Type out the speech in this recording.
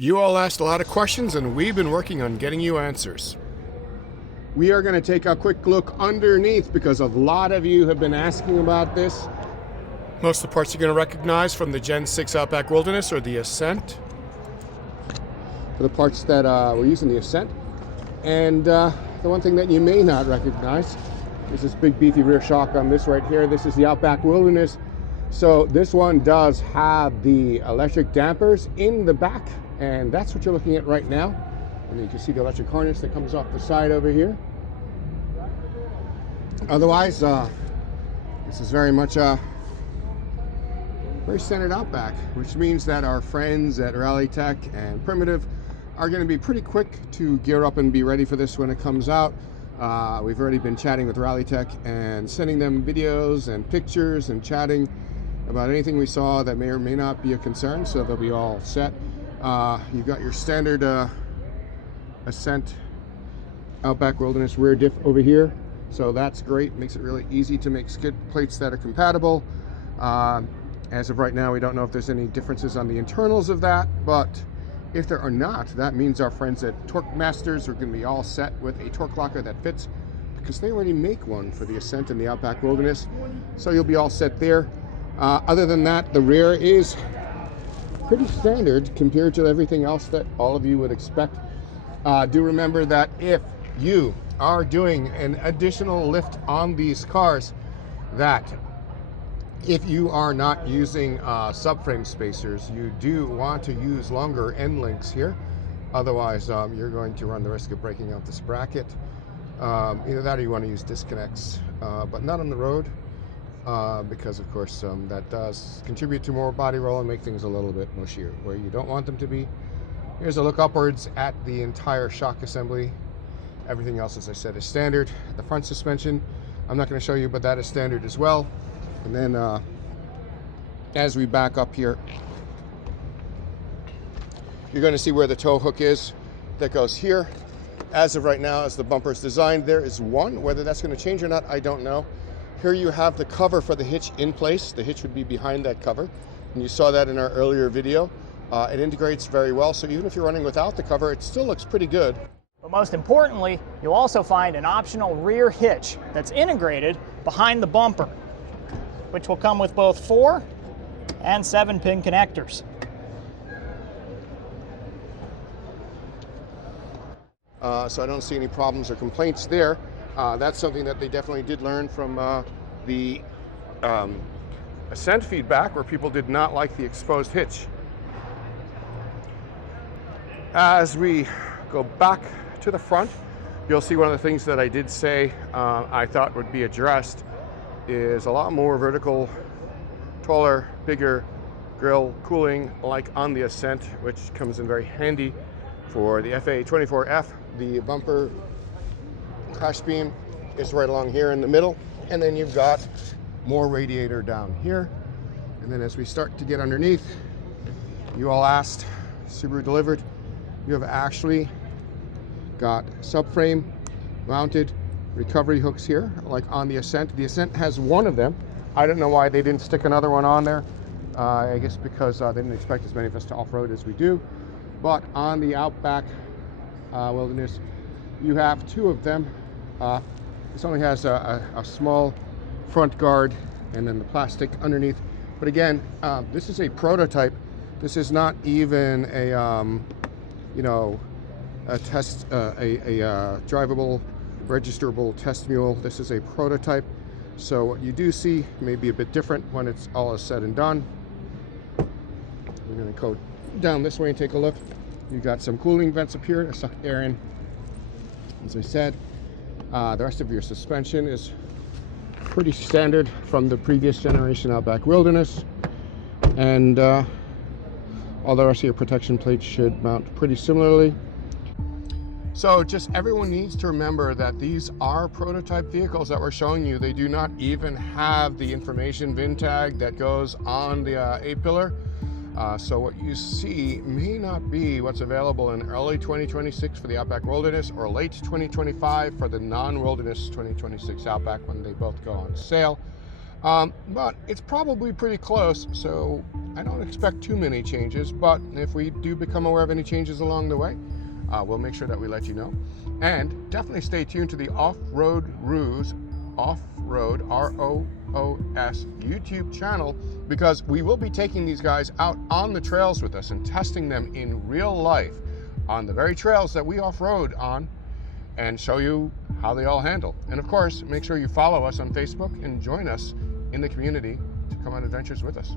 You all asked a lot of questions, and we've been working on getting you answers. We are going to take a quick look underneath because a lot of you have been asking about this. Most of the parts you're going to recognize from the Gen 6 Outback Wilderness or the Ascent. For the parts that we're using the Ascent. And the one thing that you may not recognize is this big beefy rear shock on this right here. This is the Outback Wilderness. So this one does have the electric dampers in the back, and that's what you're looking at right now. And you can see the electric harness that comes off the side over here. Otherwise, this is very much a very standard Outback, which means that our friends at Rallytech and Primitive are going to be pretty quick to gear up and be ready for this when it comes out. We've already been chatting with Rallytech and sending them videos and pictures and chatting about anything we saw that may or may not be a concern, so they'll be all set. You've got your standard Ascent Outback Wilderness rear diff over here, so that's great. Makes it really easy to make skid plates that are compatible. As of right now, we don't know if there's any differences on the internals of that, but if there are not, that means our friends at Torque Masters are going to be all set with a torque locker that fits, because they already make one for the Ascent and the Outback Wilderness, so you'll be all set there. Other than that, the rear is pretty standard compared to everything else that all of you would expect. Do remember that if you are doing an additional lift on these cars, that if you are not using subframe spacers, you do want to use longer end links here. Otherwise, you're going to run the risk of breaking out this bracket. Either that or you want to use disconnects, but not on the road. Because of course that does contribute to more body roll and make things a little bit mushier where you don't want them to be. Here's a look upwards at the entire shock assembly. Everything else, as I said, is standard. The front suspension, I'm not going to show you, but that is standard as well. And then as we back up here, you're going to see where the tow hook is that goes here. As of right now, as the bumper is designed, there is one. Whether that's going to change or not, I don't know. Here you have the cover for the hitch in place. The hitch would be behind that cover, and you saw that in our earlier video. It integrates very well, so even if you're running without the cover, it still looks pretty good. But most importantly, you'll also find an optional rear hitch that's integrated behind the bumper, which will come with both 4 and 7-pin connectors. So I don't see any problems or complaints there. That's something that they definitely did learn from the Ascent feedback, where people did not like the exposed hitch. As we go back to the front, you'll see one of the things that I did say I thought would be addressed is a lot more vertical, taller, bigger grille cooling like on the Ascent, which comes in very handy for the FA24F. The bumper crash beam is right along here in the middle, and then you've got more radiator down here. And then as we start to get underneath, you all asked, Subaru delivered, you have actually got subframe mounted recovery hooks here like on the Ascent. The Ascent has one of them. I don't know why they didn't stick another one on there. I guess because they didn't expect as many of us to off-road as we do. But on the Outback Wilderness, you have 2 of them. This only has a small front guard and then the plastic underneath. But again, this is a prototype. This is not even a you know, a test, a drivable, registerable test mule. This is a prototype. So what you do see may be a bit different when it's all is said and done. We're going to go down this way and take a look. You've got some cooling vents up here to suck air in. As I said, the rest of your suspension is pretty standard from the previous generation Outback Wilderness, and all the rest of your protection plates should mount pretty similarly. So just everyone needs to remember that these are prototype vehicles that we're showing you. They do not even have the information VIN tag that goes on the A-pillar. So what you see may not be what's available in early 2026 for the Outback Wilderness or late 2025 for the non-Wilderness 2026 Outback when they both go on sale. But it's probably pretty close. So I don't expect too many changes, but if we do become aware of any changes along the way, we'll make sure that we let you know. And definitely stay tuned to the Off-Road Roos, Off-Road, R-O-O-S, YouTube channel, because we will be taking these guys out on the trails with us and testing them in real life on the very trails that we off-road on, and show you how they all handle. And of course, make sure you follow us on Facebook and join us in the community to come on adventures with us.